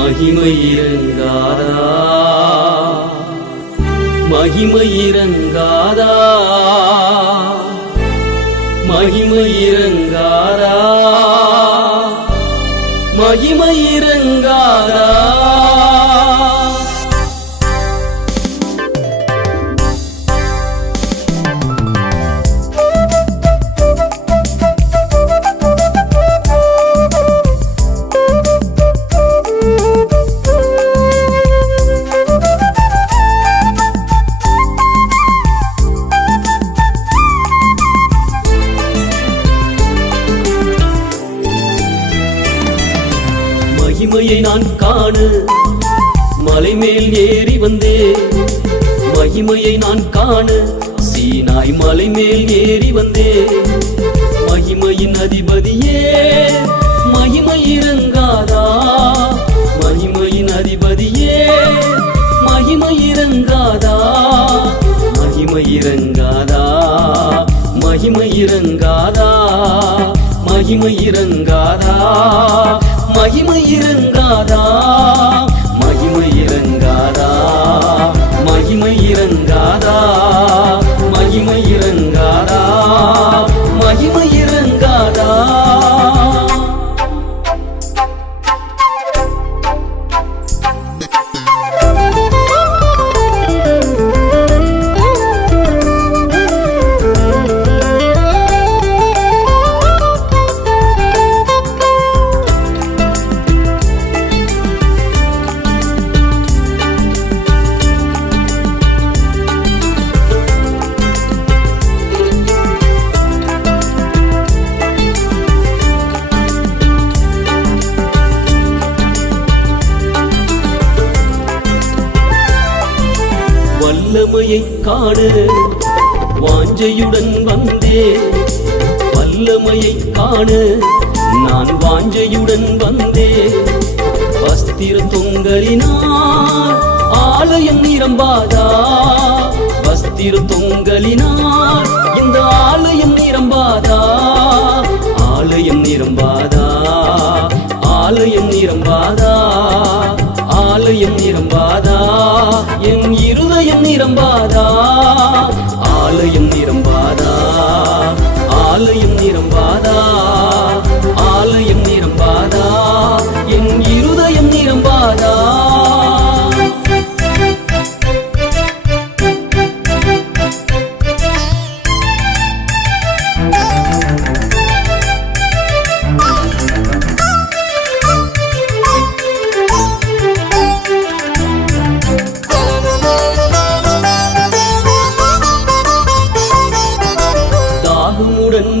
மகிமை இறங்காதா மகிமை இறங்காதா மகிமை இறங்காதா மகிமை இறங்காதா மகிமையை நான் காணு மலை மேல் ஏறி வந்தே மகிமையை நான் காணு சீனாய் மலை மேல் ஏறி வந்தே மகிமையின் அதிபதியே மகிமை இறங்காதா மகிமையின் அதிபதியே மகிமை இறங்காதா மகிமை இறங்காதா மகிமை இறங்காதா மகிமை இறங்காதா மகிமை இறங்காதா மகிமை இறங்காதா மகிமை இறங்காதா மகிமை இறங்காதா மகிமை இறங்காதா வல்லமையை காணு வாஞ்சையுடன் வந்தே வல்லமையை காணு நான் வாஞ்சையுடன் வந்தே வஸ்திர தொங்கலினால் ஆலயம் நிரம்பாதா வஸ்திர தொங்கலினால் இந்த ஆலயம் நிரம்பாதா ஆலயம் நிரம்பாதா ஆலயம் நிரம்பாதா ஆலயம் நிரம்பாதா என் இருதயம் நிரம்பாதா ஆலயம் நிரம்பாதா ஆலயம் நிரம்பாதா ஆலயம் நிரம்பாதா என் இருதயம் நிரம்பாதா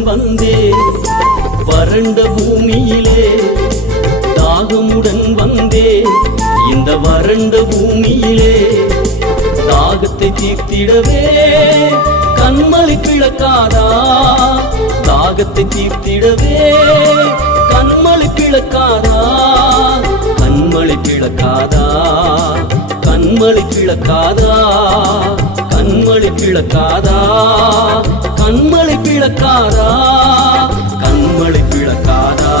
வந்தே வறண்ட பூமியிலே தாகமுடன் வந்தே இந்த வறண்ட பூமியிலே தாகத்தை தீர்த்திடவே கண்மலை பிளக்காதா தாகத்தை தீர்த்திடவே கண்மலை பிளக்காதா கண்மலை பிளக்காதா கண்மலை பிளக்காதா கண்மலை பிளக்காதா கண்மலை பிளக்காதா கண்மலை பிளக்காதா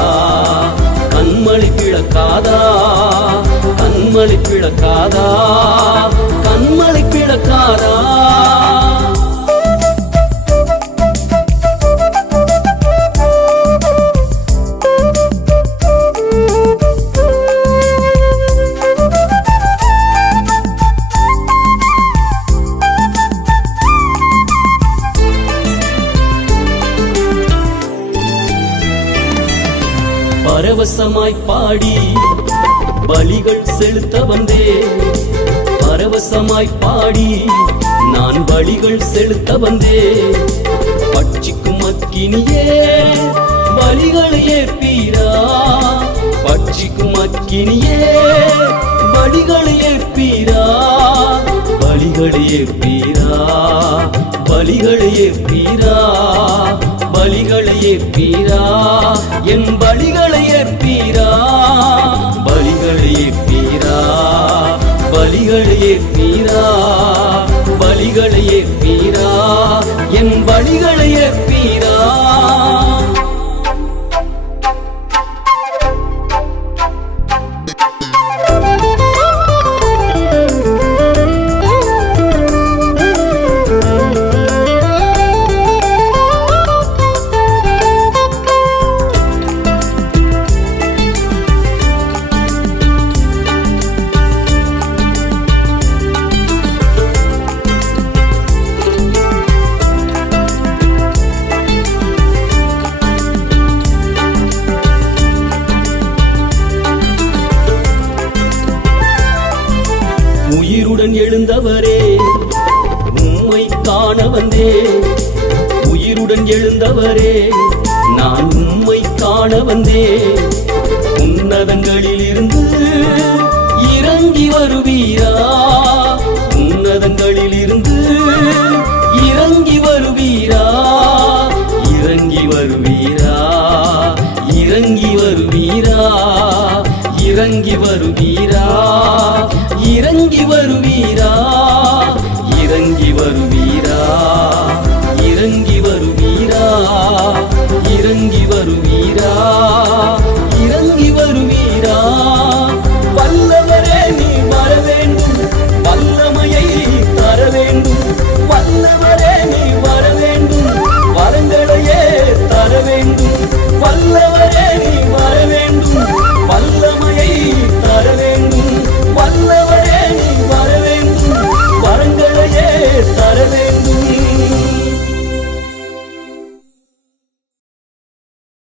கண்மலை பிளக்காதா கண்மலை பிளக்காதா கண்மலை பிளக்காதா பரவசமாய் பாடி பலிகள் செலுத்த வந்தே பரவசமாய் பாடி நான் பலிகள் செலுத்த வந்தே பட்சிக்கும் அக்கினியே பலிகளை ஏற்பீரா பட்சிக்கும் அக்கினியே பலிகளை ஏற்பீரா பலிகளை ஏற்பீரா பலிகளை ஏற்பீரா பலிகளை ஏற்பீரா என் பலிகளை ஏற்பீரா பலிகளை ஏற்பீரா பலிகளை ஏற்பீரா பலிகளை ஏற்பீரா என் பலிகளை ஏற்பீரா உயிருடன் எழுந்தவரே உம்மை காண வந்தே உயிருடன் எழுந்தவரே நான் உம்மை காண வந்தே உன்னதங்களில் இருந்து இறங்கி வருவீரா உன்னதங்களில் இருந்து இறங்கி வருவீரா இறங்கி வருவீரா இறங்கி வருவீரா இறங்கி வருவீரா இறங்கி வருவீரா இறங்கி வருவீரா இறங்கி வருவீரா இறங்கி வருவீரா